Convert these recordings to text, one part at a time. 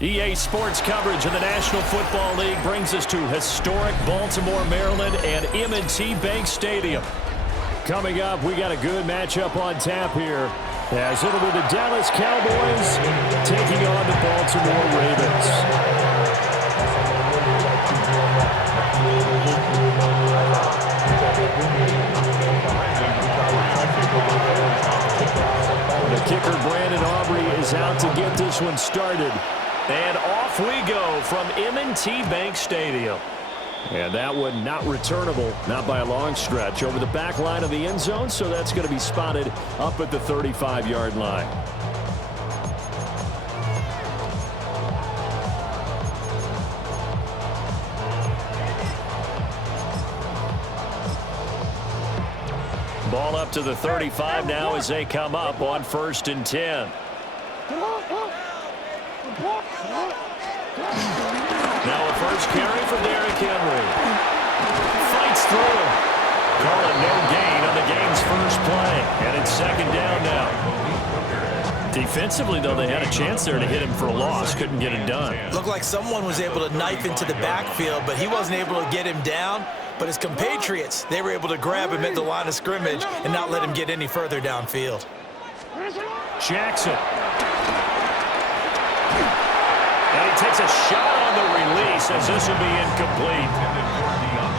EA Sports coverage of the National Football League brings us to historic Baltimore, Maryland and M&T Bank Stadium. Coming up, we got a good matchup on tap here, as it'll be the Dallas Cowboys taking on the Baltimore Ravens. The kicker, Brandon Aubrey, is out to get this one started. And off we go from M&T Bank Stadium. And that one not returnable, not by a long stretch, over the back line of the end zone, so that's going to be spotted up at the 35-yard line. Ball up to the 35 now as they come up on 1st and 10. Now a first carry for Derrick Henry. Fights through. Call it no gain on the game's first play. And it's 2nd down now. Defensively, though, they had a chance there to hit him for a loss. Couldn't get it done. Looked like someone was able to knife into the backfield, but he wasn't able to get him down. But his compatriots, they were able to grab him at the line of scrimmage and not let him get any further downfield. Jackson. And he takes a shot on the release as this will be incomplete.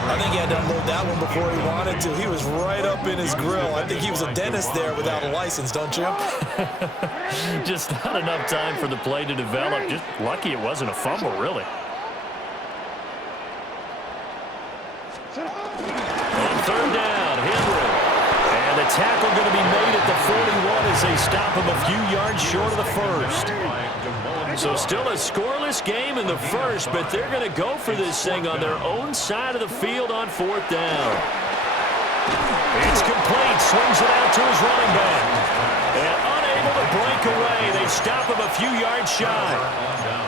I think he had to unload that one before he wanted to. He was right up in his grill. I think he was a dentist there without a license, don't you? Just not enough time for the play to develop. Just lucky it wasn't a fumble, really. On 3rd down, Henry. And the tackle going to be made at the 41 as they stop him a few yards short of the first. So still a scoreless game in the first, but they're going to go for this thing on their own side of the field on 4th down. It's complete. Swings it out to his running back. And unable to break away. They stop him a few yards shy.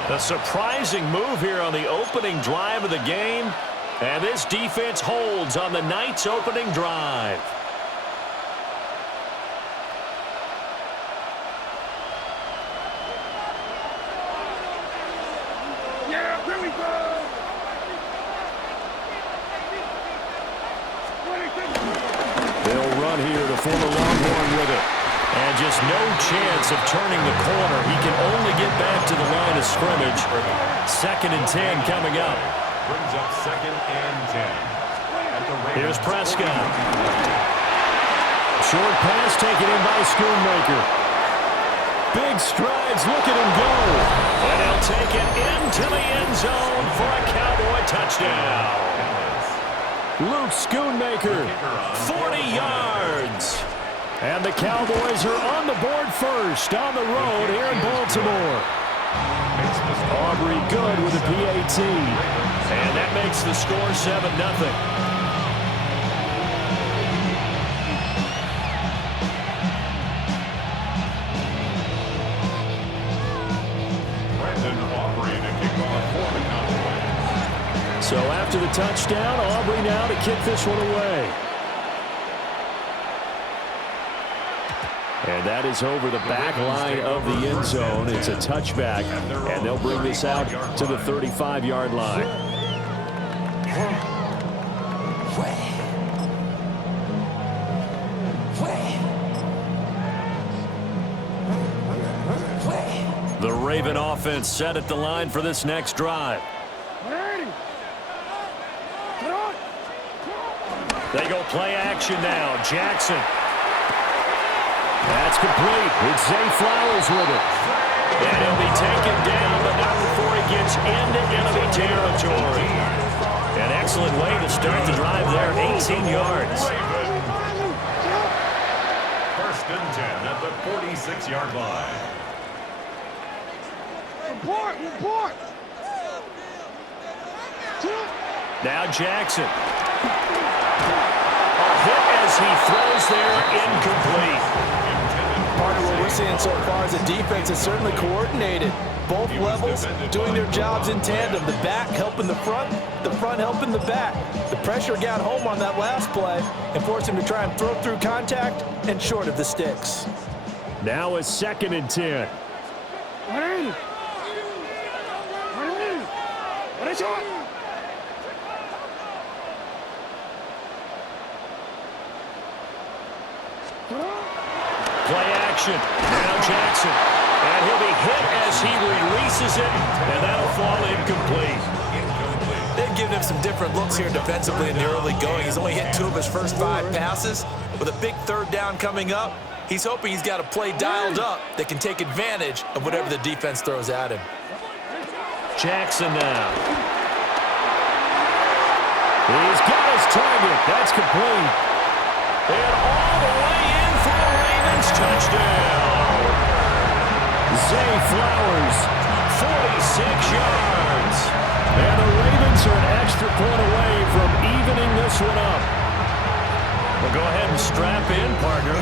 A surprising move here on the opening drive of the game. And this defense holds on the night's opening drive. They'll run here to form a Longhorn with it. And just no chance of turning the corner. He can only get back to the line of scrimmage. 2nd and 10 coming up. Brings up 2nd and 10. Here's Prescott. Short pass taken in by Schoonmaker. Big strides. Look at him go. And he'll take it into the end zone for a Cowboy touchdown. Luke Schoonmaker, 40 yards. And the Cowboys are on the board first on the road here in Baltimore. Aubrey good with a PAT. And that makes the score 7-0. So after the touchdown, Aubrey now to kick this one away. And that is over the back line of the end zone. It's a touchback, and they'll bring this out to the 35-yard line. The Raven offense set at the line for this next drive. They go play action now. Jackson. That's complete. It's Zay Flowers with it. And he'll be taken down, but not before he gets into enemy territory. An excellent way to start the drive there. 18 yards. 1st and 10 at the 46-yard line. Report. Now Jackson. Hit as he throws there, incomplete. Part of what we're seeing so far is the defense is certainly coordinated. Both levels doing their jobs in tandem. The back helping the front helping the back. The pressure got home on that last play and forced him to try and throw through contact and short of the sticks. Now a 2nd and 10. Play action. Now Jackson. And he'll be hit as he releases it, and that'll fall incomplete. They've given him some different looks here defensively in the early going. He's only hit 2 of his first 5 passes. With a big 3rd down coming up, he's hoping he's got a play dialed up that can take advantage of whatever the defense throws at him. Jackson now. He's got his target. That's complete. And all the way in for the Ravens touchdown. Zay Flowers, 46 yards. And the Ravens are an extra point away from evening this one up. Well, go ahead and strap in, partner.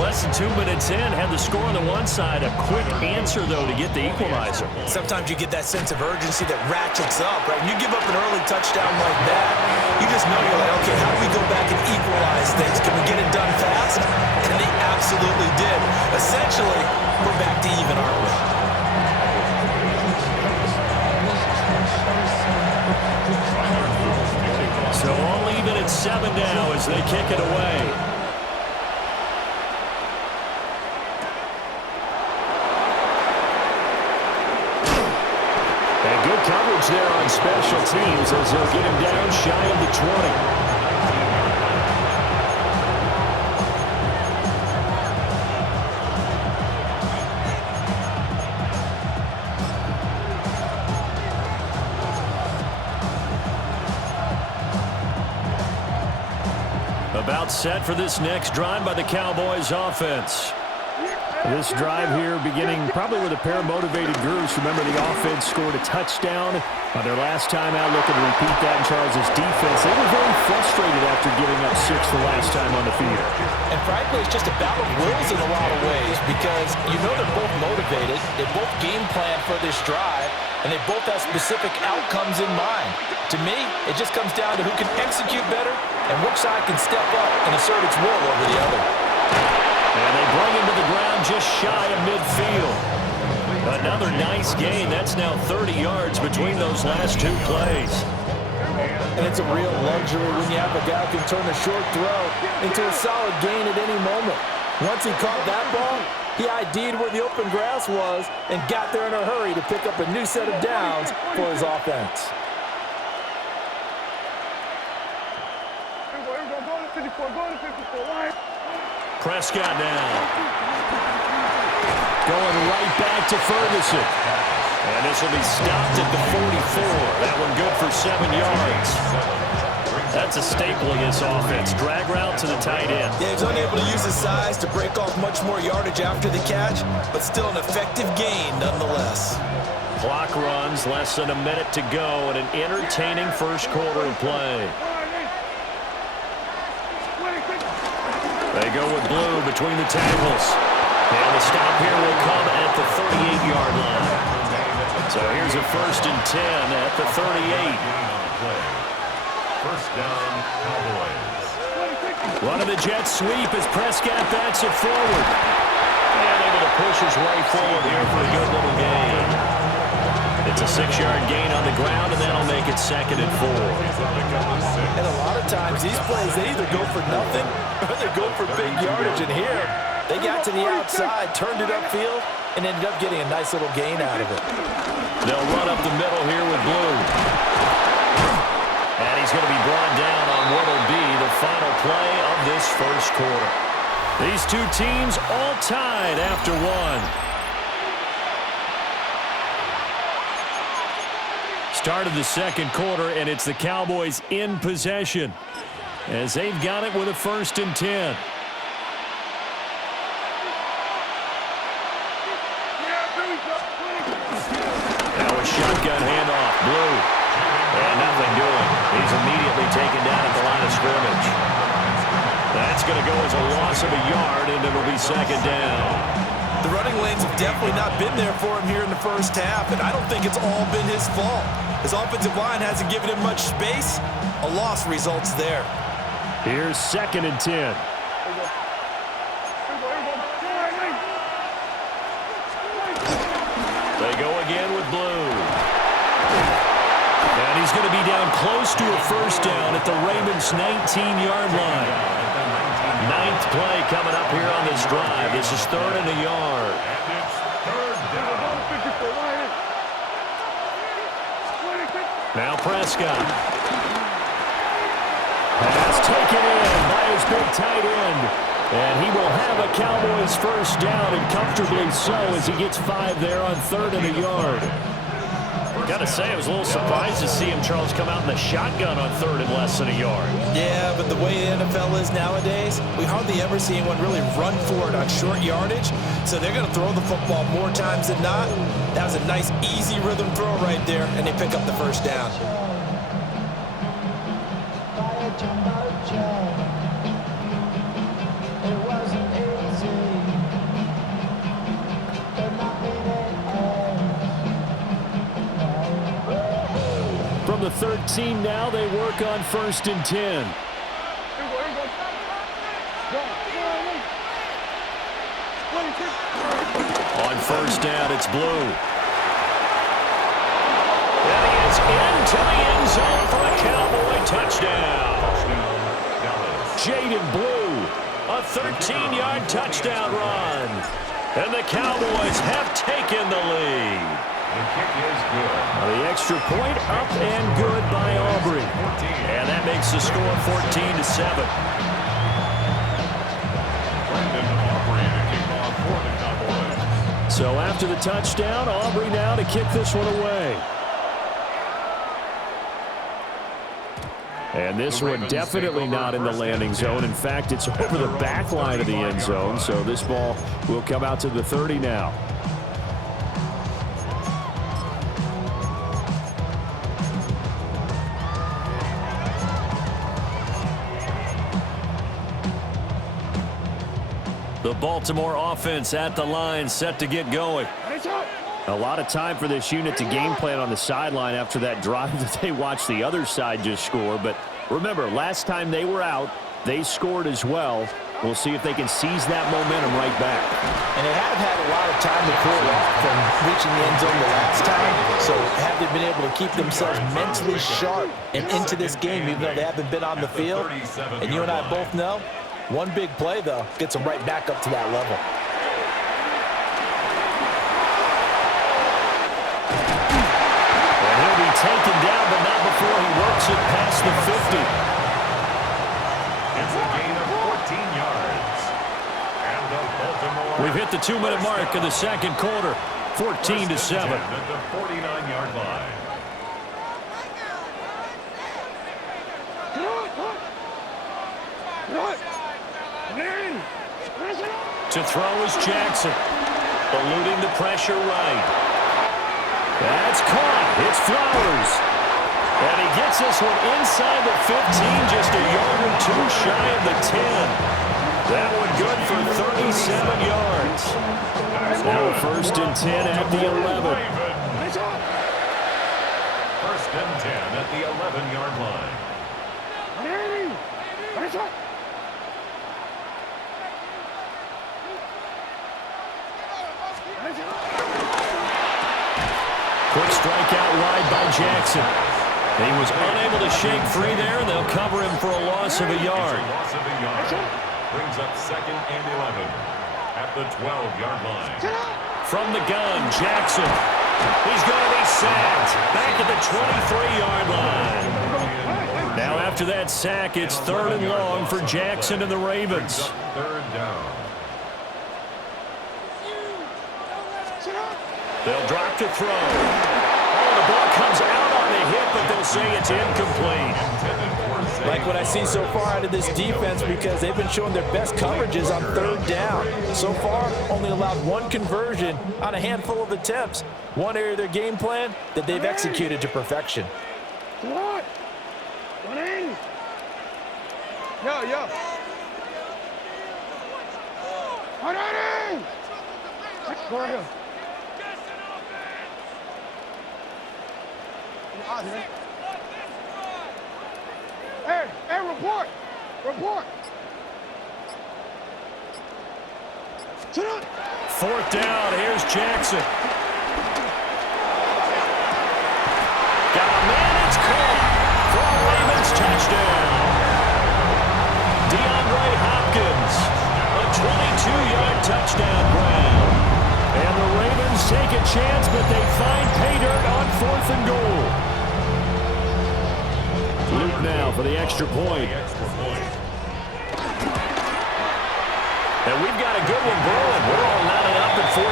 Less than 2 minutes in, had the score on the one side. A quick answer, though, to get the equalizer. Sometimes you get that sense of urgency that ratchets up, right? When you give up an early touchdown like that, you just know you're like, okay, how do we go back and equalize things? Can we get it done fast? And they absolutely did. Essentially, we're back to even, aren't we? So all even at 7 now as they kick it away. And good coverage there on special teams as they'll get him down shy of the 20. About set for this next drive by the Cowboys offense. This drive here beginning probably with a pair of motivated groups. Remember, the offense scored a touchdown on their last time out, looking to repeat that in Charles' defense. They were very frustrated after giving up 6 the last time on the field. And frankly, it's just a battle of wills in a lot of ways because you know they're both motivated. They both game plan for this drive, and they both have specific outcomes in mind. To me, it just comes down to who can execute better and which side can step up and assert its will over the other. And they bring him to the ground just shy of midfield. Another nice gain. That's now 30 yards between those last 2 plays. And it's a real luxury when you have a guy who can turn a short throw into a solid gain at any moment. Once he caught that ball, he ID'd where the open grass was and got there in a hurry to pick up a new set of downs for his offense. Prescott now. Going right back to Ferguson. And this will be stopped at the 44. That one good for 7 yards. That's a staple of this offense. Drag route to the tight end. Yeah, he's unable to use his size to break off much more yardage after the catch, but still an effective gain nonetheless. Clock runs, less than a minute to go, and an entertaining first quarter of play. They go with Blue between the tackles. And the stop here will come at the 38-yard line. So here's a 1st and 10 at the 38. First down, Cowboys. Running the jet sweep as Prescott bats it forward. And able to push his way forward here for a good little gain. It's a 6-yard gain on the ground, and that'll make it 2nd and 4. And a lot of times, these plays, they either go for nothing or they go for big yardage. And here, they got to the outside, turned it upfield, and ended up getting a nice little gain out of it. They'll run up the middle here with Blue. And he's going to be brought down on what will be the final play of this first quarter. These two teams all tied after 1. Start of the second quarter, and it's the Cowboys in possession as they've got it with a 1st and 10. Now a shotgun handoff, Blue. And nothing doing. He's immediately taken down at the line of scrimmage. That's going to go as a loss of a yard, and it'll be 2nd down. The running lanes have definitely not been there for him here in the first half, and I don't think it's all been his fault. His offensive line hasn't given him much space. A loss results there. Here's 2nd and 10. They go again with Blue. going to be down close to a first down at the Ravens' 19-yard line. Ninth play coming up here on this drive. This is 3rd and a yard. Now Prescott. Pass taken in by his big tight end. And he will have a Cowboys first down, and comfortably so, as he gets 5 there on 3rd and a yard. Got to say, I was a little surprised to see him, Charles, come out in the shotgun on 3rd and less than a yard. Yeah, but the way the NFL is nowadays, we hardly ever see anyone really run for it on short yardage. So they're going to throw the football more times than not. That was a nice, easy rhythm throw right there, and they pick up the first down. From the 13 now, they work on 1st and 10. On 1st down, it's Blue. And he is into the end zone for a Cowboy touchdown. Jaden Blue, a 13-yard touchdown run. And the Cowboys have taken the lead. The kick is good. The extra point up and good by Aubrey. And that makes the score 14-7. Brandon Aubrey to kick off for the Cowboys. So after the touchdown, Aubrey now to kick this one away. And this one definitely not in the landing zone. In fact, it's over the back line of the end zone. So this ball will come out to the 30 now. The Baltimore offense at the line, set to get going. A lot of time for this unit to game plan on the sideline after that drive that they watched the other side just score. But remember, last time they were out, they scored as well. We'll see if they can seize that momentum right back. And they have had a lot of time to cool off from reaching the end zone the last time. So have they been able to keep themselves mentally sharp and into this game, even though they haven't been on the field? And you and I both know, one big play, though, gets them right back up to that level. And he'll be taken down, but not before he works it past the 50. It's a gain of 14 yards. And the Baltimore... We've hit the 2-minute mark in the second quarter, 14-7. At the 49-yard line. To throw is Jackson, eluding the pressure right. That's caught. It's Flowers. And he gets this one inside the 15, just a yard or two shy of the 10. That one good for 37 yards. Now 1st and 10 at the 11. 1st and 10 at the 11-yard line. Quick strike out wide by Jackson. He was unable to shake free there, and they'll cover him for a loss of a yard. Loss of a yard. Brings up 2nd and 11 at the 12-yard line. From the gun, Jackson. He's going to be sacked back at the 23-yard line. Now after that sack, it's 3rd and long for Jackson and the Ravens. 3rd down. They'll drop to throw. Oh, the ball comes out on the hit, but they'll say it's incomplete. Like what I see so far out of this defense, because they've been showing their best coverages on 3rd down. So far, only allowed 1 conversion on a handful of attempts. One area of their game plan that they've executed to perfection. What? One in. Yo. One in. Go ahead. Hey, report! Report! 4th down, here's Jackson. Got a man, it's caught. touchdown. DeAndre Hopkins, a 22-yard touchdown grab. And the Ravens take a chance, but they find pay dirt on 4th and goal. Luke now for the extra point. And we've got a good one brewing. We're all knotted up at 14.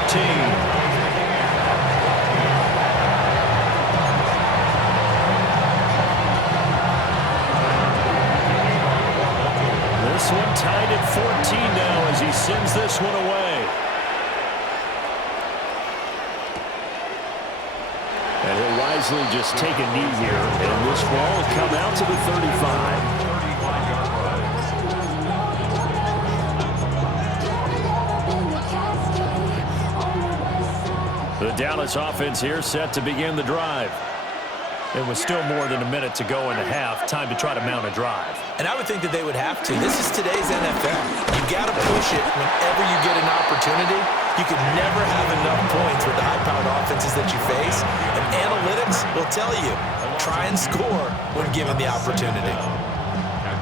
This one tied at 14 now as he sends this one away. And he'll wisely just take a knee here, and this ball will come out to the 35. The Dallas offense here set to begin the drive. And with still more than a minute to go in the half, time to try to mount a drive. And I would think that they would have to. This is today's NFL. You got to push it whenever you get an opportunity. You can never have enough points with the high-powered offenses that you face. And analytics will tell you, try and score when given the opportunity.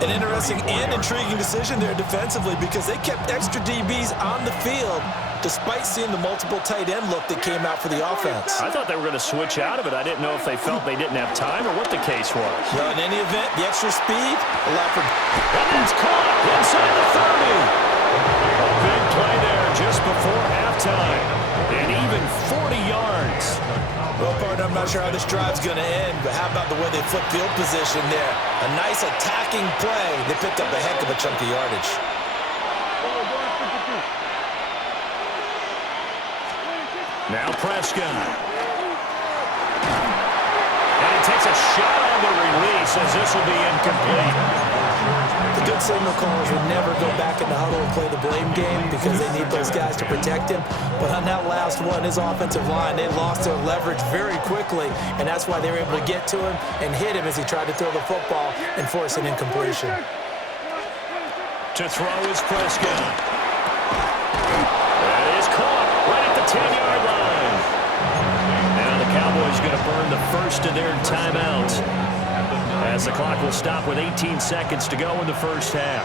An interesting and intriguing decision there defensively because they kept extra DBs on the field despite seeing the multiple tight end look that came out for the offense. I thought they were going to switch out of it. I didn't know if they felt they didn't have time or what the case was. Well, in any event, the extra speed allowed for... And that's caught inside the 30. A big play there just before halftime. And even 40 yards. Well, partner, I'm not sure how this drive's going to end, but how about the way they flip field position there? A nice attacking play. They picked up a heck of a chunk of yardage. Now Prescott. And he takes a shot on the release as this will be incomplete. The good signal callers would never go back in the huddle and play the blame game because they need those guys to protect him. But on that last one, his offensive line, they lost their leverage very quickly, and that's why they were able to get to him and hit him as he tried to throw the football and force an incompletion. To throw is Prescott. That is caught right at the 10-yard line. Now the Cowboys going to burn the first of their timeouts as the clock will stop with 18 seconds to go in the first half.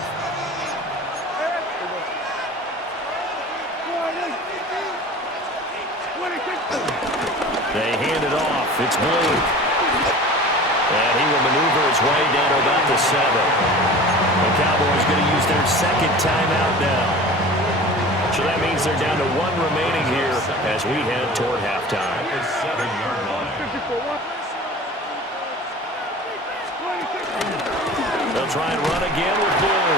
They hand it off. It's Blue. And he will maneuver his way down to about the 7. The Cowboys going to use their second timeout now. So that means they're down to 1 remaining here as we head toward halftime. They'll try and run again with Blue.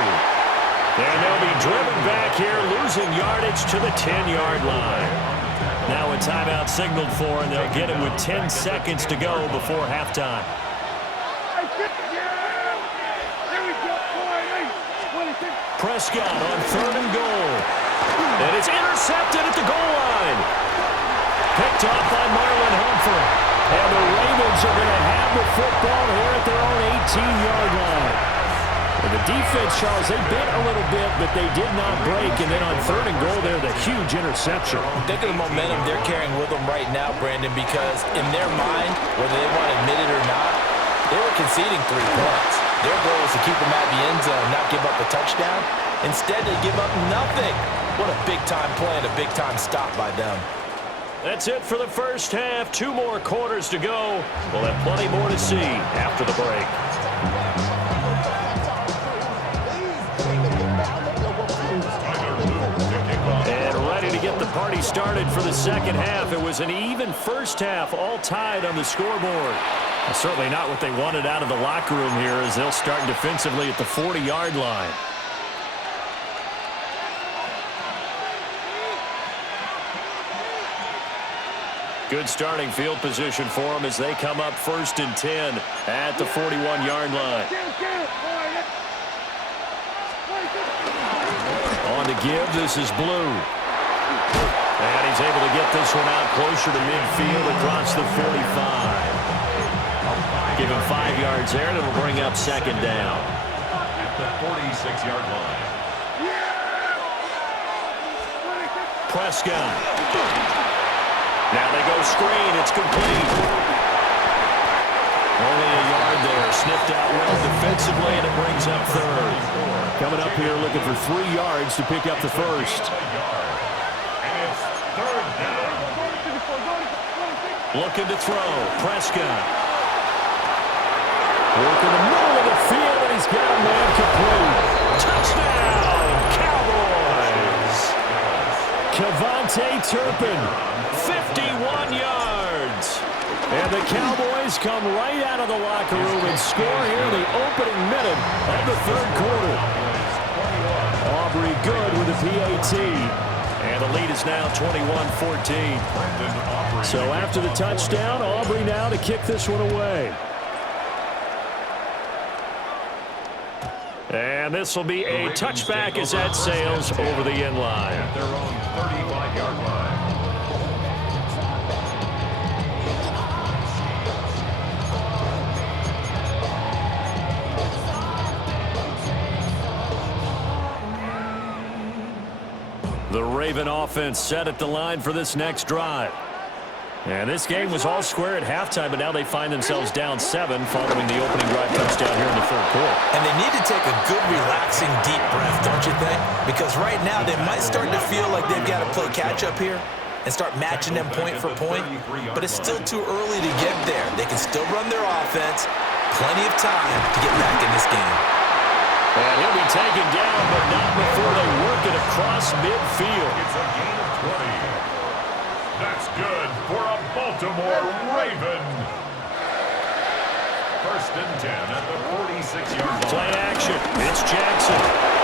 And they'll be driven back here, losing yardage to the 10-yard line. Now a timeout signaled for, and they'll get it with 10 seconds to go before halftime. Prescott on 3rd and goal. And it's intercepted at the goal line. Picked off by Marlon Humphrey. And the Ravens are going to have the football here at their own 18-yard line. And the defense, Charles, they bit a little bit, but they did not break. And then on 3rd and goal there, the huge interception. Think of the momentum they're carrying with them right now, Brandon, because in their mind, whether they want to admit it or not, they were conceding 3 points. Their goal was to keep them at the end zone, not give up a touchdown. Instead, they give up nothing. What a big-time play and a big-time stop by them. That's it for the first half. 2 more quarters to go. We'll have plenty more to see after the break. And ready to get the party started for the second half. It was an even first half, all tied on the scoreboard. Certainly not what they wanted out of the locker room here as they'll start defensively at the 40-yard line. Good starting field position for them as they come up 1st and 10 at the 41-yard line. On to give, this is Blue. And he's able to get this one out closer to midfield across the 45. Give him 5 yards there, and it'll bring up 2nd down. At the 46-yard line. Prescott. Now they go screen. It's complete. Only a yard there. sniffed out well defensively, and it brings up third. Coming up here looking for 3 yards to pick up the first. And it's third down. Looking to throw. Prescott. Working the middle of the field, and he's got a man complete. Touchdown, Cowboys! Kevontae Turpin, 51 yards. And the Cowboys come right out of the locker room and score here in the opening minute of the third quarter. Aubrey good with the PAT. And the lead is now 21-14. So after the touchdown, Aubrey now to kick this one away. And this will be a touchback as that sails over the end line. At their own 35-yard line. The Raven offense set at the line for this next drive. And this game was all square at halftime, but now they find themselves down 7 following the opening drive touchdown here in the third quarter. And they need to take a good, relaxing, deep breath, don't you think? Because right now they might start to feel like they've got to play catch-up here and start matching them point for point. But it's still too early to get there. They can still run their offense. Plenty of time to get back in this game. And he'll be taken down, but not before they work it across midfield. It's a gain of 20. That's good for a Baltimore Raven. First and 10 at the 46-yard line. Play action. It's Jackson.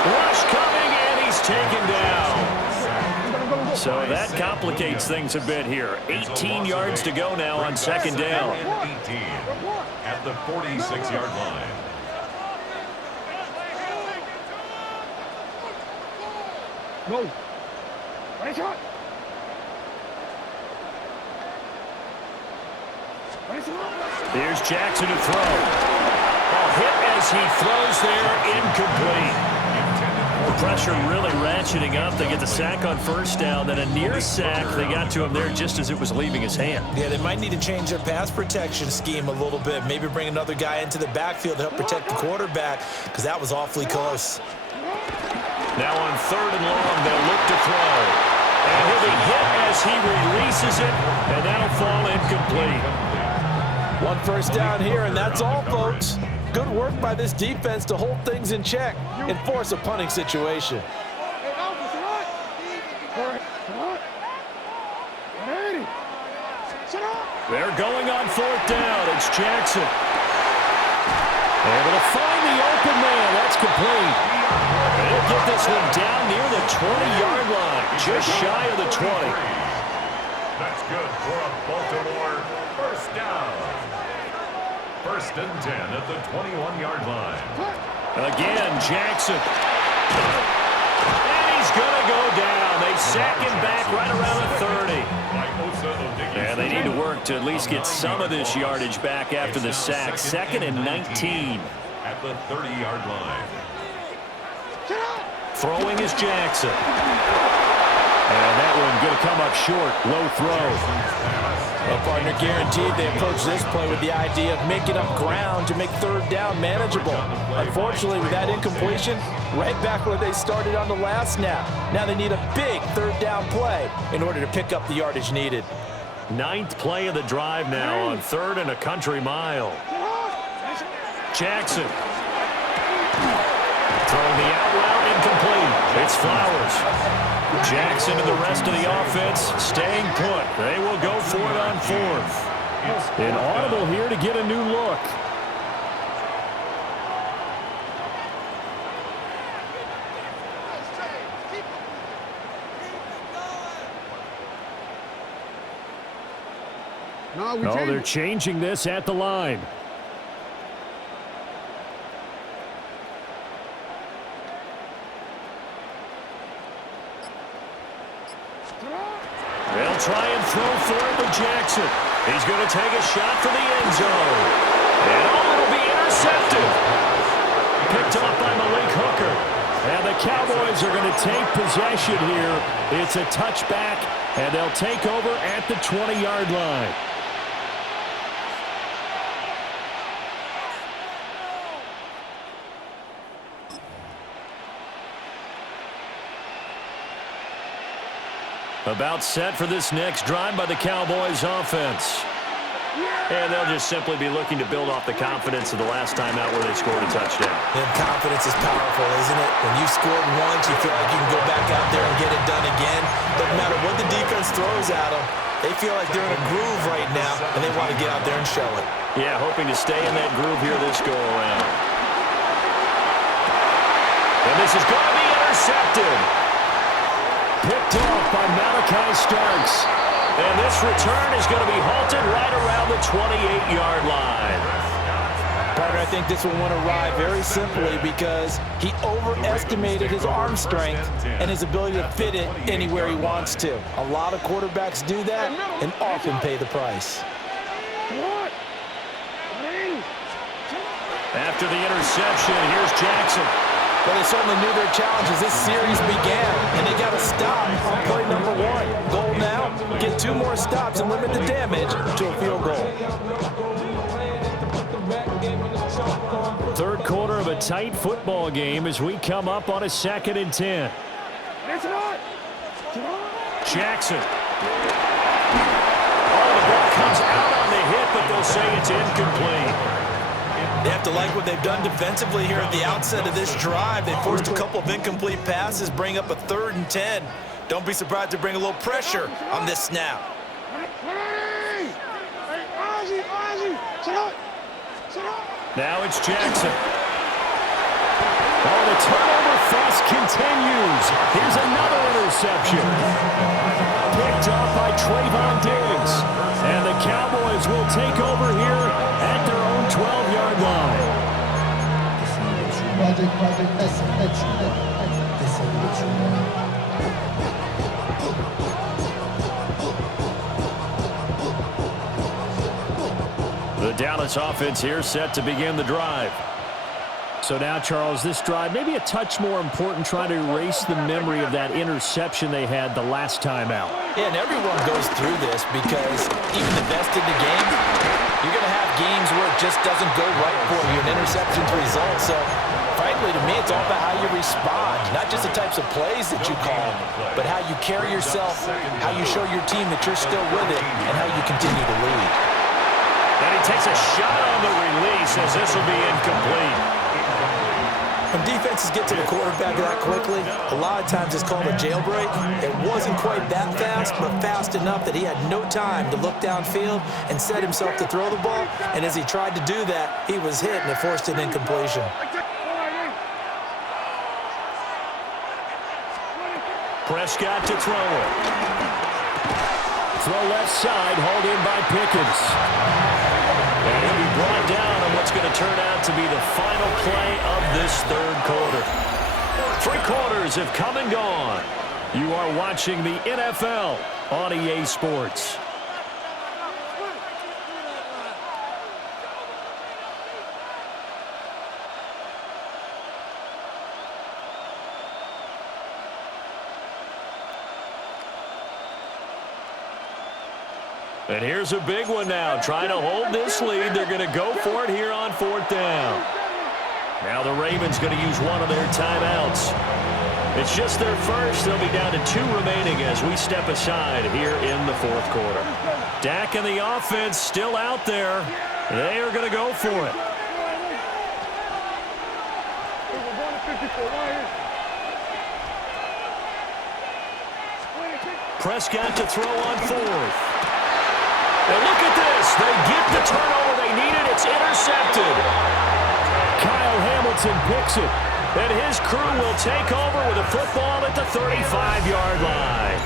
Rush coming, and he's taken down. So that complicates things a bit here. 18 yards to go now on second down. 18 at the 46-yard line. Go. Right shot. Right shot. Here's Jackson to throw. A hit as he throws there, incomplete. The pressure really ratcheting up. They get the sack on first down, then a near sack. They got to him there just as it was leaving his hand. Yeah, they might need to change their pass protection scheme a little bit. Maybe bring another guy into the backfield to help protect the quarterback, because that was awfully close. Now on third and long, they'll look to throw. And he'll be hit as he releases it, and that'll fall incomplete. 1 first down here, and that's all, folks. Good work by this defense to hold things in check and force a punting situation. Hey, Alpha, sit up. All right, sit up. Ready. Sit up. They're going on fourth down. It's Jackson. Able to find the open man. That's complete. They'll get this one down near the 20-yard line, just shy of the 20. That's good for a Baltimore first down. First and 10 at the 21-yard line. Again, Jackson. And he's going to go down. They sack him back right around the 30. And they need to work to at least get some of this yardage back after the sack. Second and 19. At the 30-yard line. Throwing is Jackson. And that one going to come up short. Low throw. Well, partner, guaranteed they approach this play with the idea of making up ground to make third down manageable. Unfortunately, with that incompletion, right back where they started on the last snap. Now they need a big third down play in order to pick up the yardage needed. 9th play of the drive now on third and a country mile. Jackson. Throwing the out route, incomplete. It's Flowers. Jackson and the rest of the offense staying put. They will go for it on fourth. An audible here to get a new look. No, they're changing this at the line. They'll try and throw for it to Jackson. He's going to take a shot for the end zone. And it'll be intercepted. Picked off by Malik Hooker. And the Cowboys are going to take possession here. It's a touchback, and they'll take over at the 20-yard line. About set for this next drive by the Cowboys offense. And they'll just simply be looking to build off the confidence of the last time out where they scored a touchdown. And confidence is powerful, isn't it? When you scored once, you feel like you can go back out there and get it done again. Doesn't matter what the defense throws at them. They feel like they're in a groove right now, and they want to get out there and show it. Yeah, hoping to stay in that groove here this go-around. And this is going to be intercepted. Picked off by Malachi Starks. And this return is going to be halted right around the 28-yard line. Partner, I think this will want to ride very simply because he overestimated his arm strength and his ability to fit it anywhere he wants to. A lot of quarterbacks do that and often pay the price. After the interception, here's Jackson. Well, they certainly knew their challenge as this series began, and they got to stop on play number 1. Goal now, get 2 more stops and limit the damage to a field goal. Third quarter of a tight football game as we come up on a 2nd and 10. Jackson. Oh, the ball comes out on the hit, but they'll say it's incomplete. They have to like what they've done defensively here at the outset of this drive. They forced a couple of incomplete passes, bring up a 3rd and 10. Don't be surprised to bring a little pressure on this snap. Now it's Jackson. Oh, the turnover fuss continues. Here's another interception. Picked off by Trayvon Diggs. And the Cowboys will take over here at their own 12-yard line. The Dallas offense here set to begin the drive. So now, Charles, this drive maybe a touch more important, trying to erase the memory of that interception they had the last time out. Yeah, and everyone goes through this because even the best in the game, you're going to have games where it just doesn't go right for you, and interceptions result. So, frankly, to me, it's all about how you respond, not just the types of plays that you call, but how you carry yourself, how you show your team that you're still with it, and how you continue to lead. And he takes a shot on the release as this will be incomplete. When defenses get to the quarterback that quickly, a lot of times it's called a jailbreak. It wasn't quite that fast, but fast enough that he had no time to look downfield and set himself to throw the ball. And as he tried to do that, he was hit and it forced an incompletion. Prescott to throw it. Throw left side, hauled in by Pickens. And he'll be brought down on what's going to turn out to be the final play of this third quarter. 3 quarters have come and gone. You are watching the NFL on EA Sports. And here's a big one now. Trying to hold this lead. They're going to go for it here on 4th down. Now the Ravens going to use one of their timeouts. It's just their first. They'll be down to 2 remaining as we step aside here in the 4th quarter. Dak and the offense still out there. They are going to go for it. Prescott to throw on 4th. And look at this. They get the turnover they needed. It's intercepted. Kyle Hamilton picks it. And his crew will take over with a football at the 35-yard line.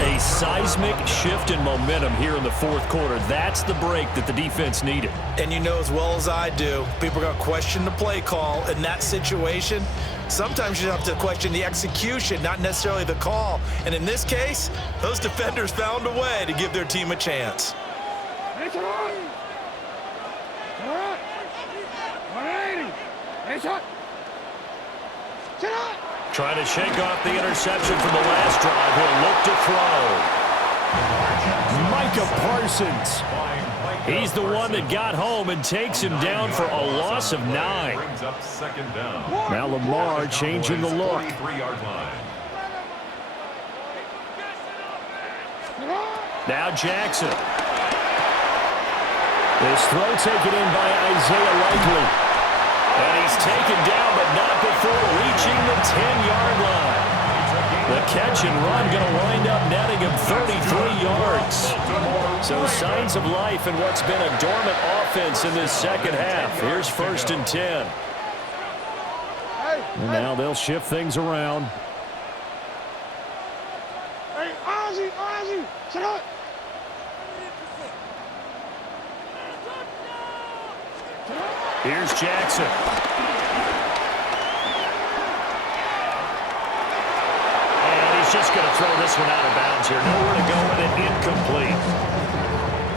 A seismic shift in momentum here in the 4th quarter. That's the break that the defense needed. And you know as well as I do, people are going to question the play call in that situation. Sometimes you have to question the execution, not necessarily the call. And in this case, those defenders found a way to give their team a chance. Trying to shake off the interception from the last drive. He'll look to throw. Micah Parsons. He's the one that got home and takes him down for a loss of 9. Now Lamar changing the look. Now Jackson. This throw taken in by Isaiah Likely. And he's taken down, but not before reaching the 10-yard line. The catch and run going to wind up netting him 33 yards. So signs of life in what's been a dormant offense in this second half. Here's 1st and 10. And now they'll shift things around. Hey, Ozzy, shut up. Here's Jackson. And he's just going to throw this one out of bounds here. Nowhere to go with it. Incomplete.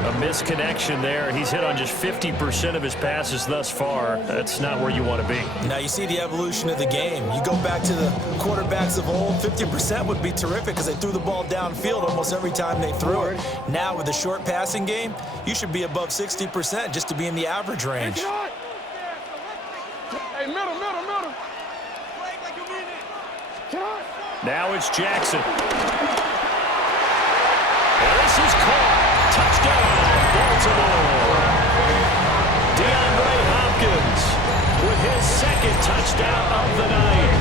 A misconnection there. He's hit on just 50% of his passes thus far. That's not where you want to be. Now you see the evolution of the game. You go back to the quarterbacks of old, 50% would be terrific because they threw the ball downfield almost every time they threw it. Now with the short passing game, you should be above 60% just to be in the average range. Hey, middle. Now it's Jackson. And this is caught. Touchdown, Baltimore. DeAndre Hopkins with his second touchdown of the night.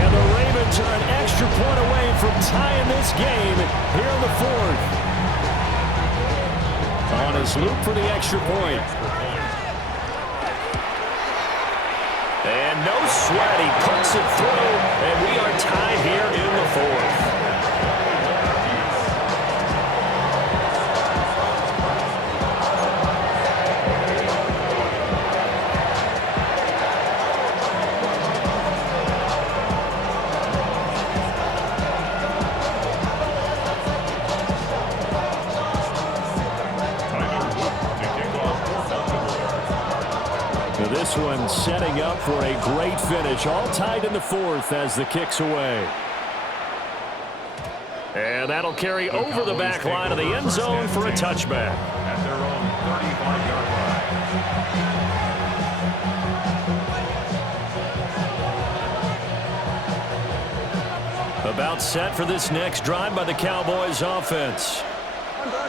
And the Ravens are an extra point away from tying this game here in the 4th. On his loop for the extra point. And no sweat, he puts it through, and we are tied here in the 4th. This one setting up for a great finish. All tied in the 4th as the kick's away. And that'll carry over the back line of the end zone for a touchback. At their own 35-yard line. About set for this next drive by the Cowboys offense.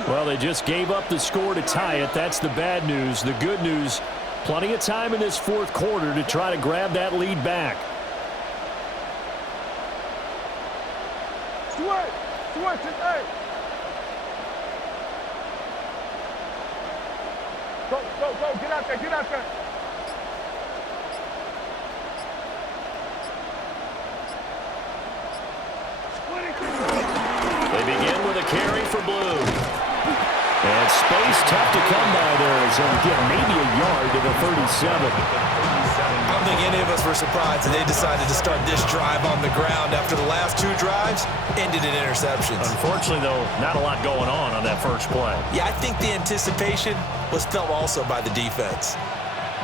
Well, they just gave up the score to tie it. That's the bad news. The good news, plenty of time in this 4th quarter to try to grab that lead back. Stuart, hey. Go, get out there. They begin with a carry for Blue. And space tough to come by there as they'll get maybe a yard to the 37. I don't think any of us were surprised that they decided to start this drive on the ground after the last 2 drives ended in interceptions. Unfortunately, though, not a lot going on that first play. Yeah, I think the anticipation was felt also by the defense.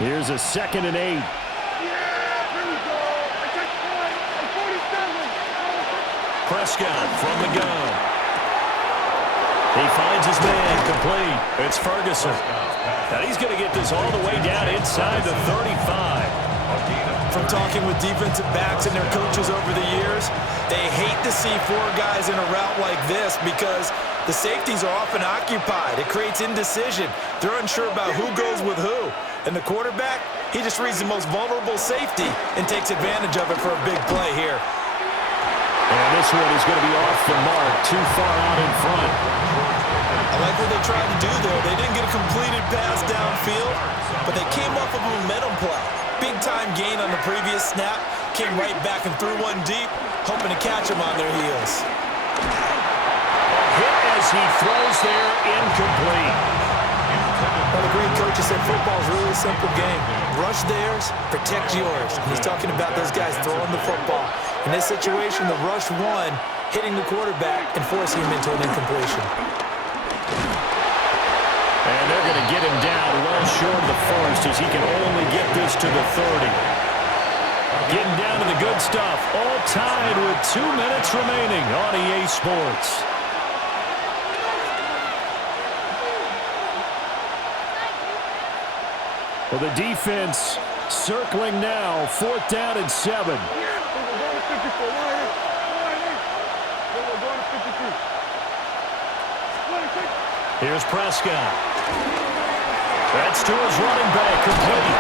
Here's a 2nd and 8. Yeah, here we go. I take point at 47. Prescott from the gun. He finds his man complete. It's Ferguson. Now he's going to get this all the way down inside the 35. From talking with defensive backs and their coaches over the years, they hate to see 4 guys in a route like this because the safeties are often occupied. It creates indecision. They're unsure about who goes with who. And the quarterback, he just reads the most vulnerable safety and takes advantage of it for a big play here. And this one is going to be off the mark, too far out in front. I like what they tried to do there. They didn't get a completed pass downfield, but they came off of a momentum play. Big-time gain on the previous snap, came right back and threw one deep, hoping to catch them on their heels. Hit as he throws there, incomplete. Well, the great coach has said football is really a simple game. Rush theirs, protect yours. And he's talking about those guys throwing the football. In this situation, the rush one, hitting the quarterback and forcing him into an incompletion. And they're going to get him down well short of the first as he can only get this to the 30. Getting down to the good stuff. All tied with 2 minutes remaining on EA Sports. Well, the defense circling now. 4th down and 7. We're going to 53. Here's Prescott. That's to his running back, complete.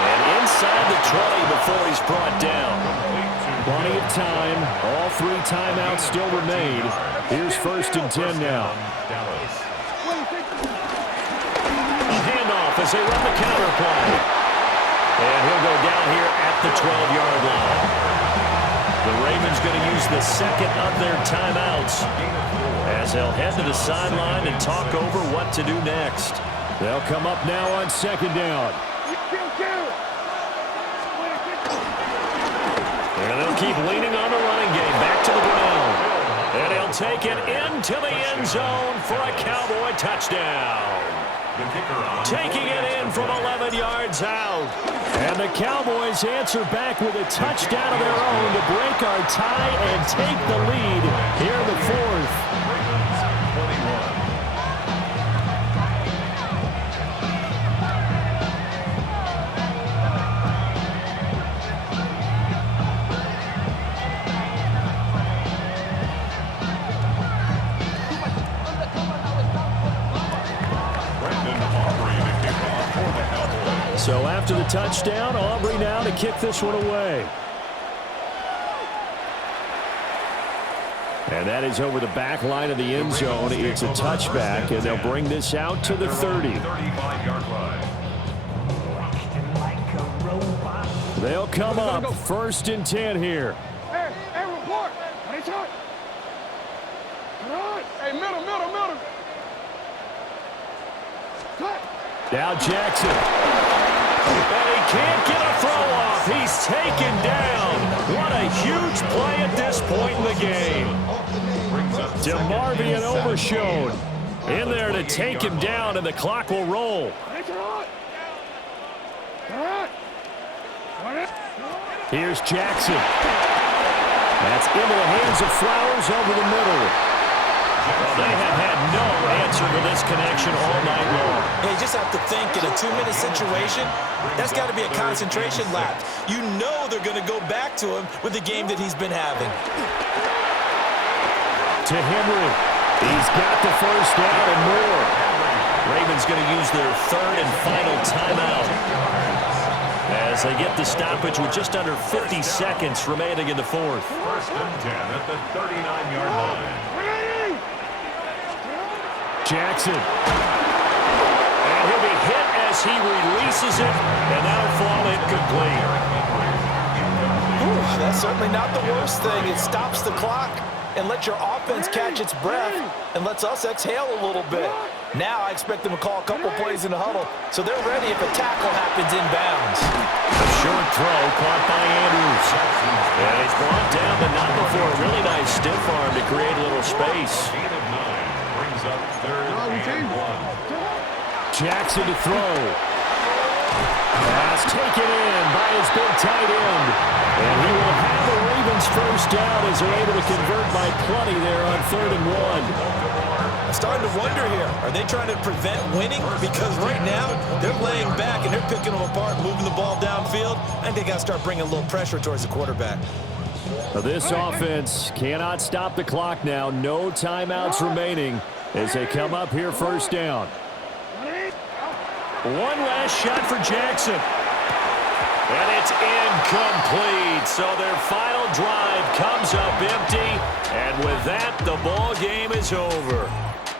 And inside the 20 before he's brought down. Plenty of time. All 3 timeouts still remain. Here's 1st and 10 now. A handoff as they run the counter play. And he'll go down here at the 12-yard line. The Ravens going to use the second of their timeouts as they'll head to the sideline and talk over what to do next. They'll come up now on 2nd down. And they'll keep leaning on the running game back to the ground. And he'll take it into the end zone for a Cowboy touchdown. Taking it in from 11 yards out. And the Cowboys answer back with a touchdown of their own to break our tie and take the lead here in the 4th. So after the touchdown, Aubrey now to kick this one away. And that is over the back line of the end zone. It's a touchback, and they'll bring this out to the 30. They'll come up 1st and 10 here. Hey, report. Anytime. Come on. Hey, middle. Cut. Now Jackson. And he can't get a throw off. He's taken down. What a huge play at this point in the game. DeMarvion overshowed. In there to take him down, and the clock will roll. Here's Jackson. That's into the hands of Flowers over the middle. Well, they have had no answer to this connection all night long. You just have to think in a 2-minute situation, that's got to be a concentration lapse. You know they're going to go back to him with the game that he's been having. To Henry. He's got the first down and more. Ravens going to use their 3rd and final timeout as they get the stoppage with just under 50 seconds remaining in the 4th. 1st and 10 at the 39-yard line. Jackson. And he'll be hit as he releases it, and that'll fall incomplete. That's certainly not the worst thing. It stops the clock and lets your offense catch its breath and lets us exhale a little bit. Now I expect them to call a couple plays in the huddle, so they're ready if a tackle happens inbounds. A short throw caught by Andrews. And he's brought down, but not before a really nice stiff arm to create a little space. Up 3rd and 1. Jackson to throw. Pass taken in by his big tight end. And he will have the Ravens first down as they're able to convert by plenty there on 3rd and 1. I'm starting to wonder here. Are they trying to prevent winning? Because right now, they're laying back and they're picking them apart, moving the ball downfield. I think they got to start bringing a little pressure towards the quarterback. This offense cannot stop the clock now. No timeouts remaining as they come up here 1st down. One last shot for Jackson. And it's incomplete. So their final drive comes up empty. And with that, the ball game is over.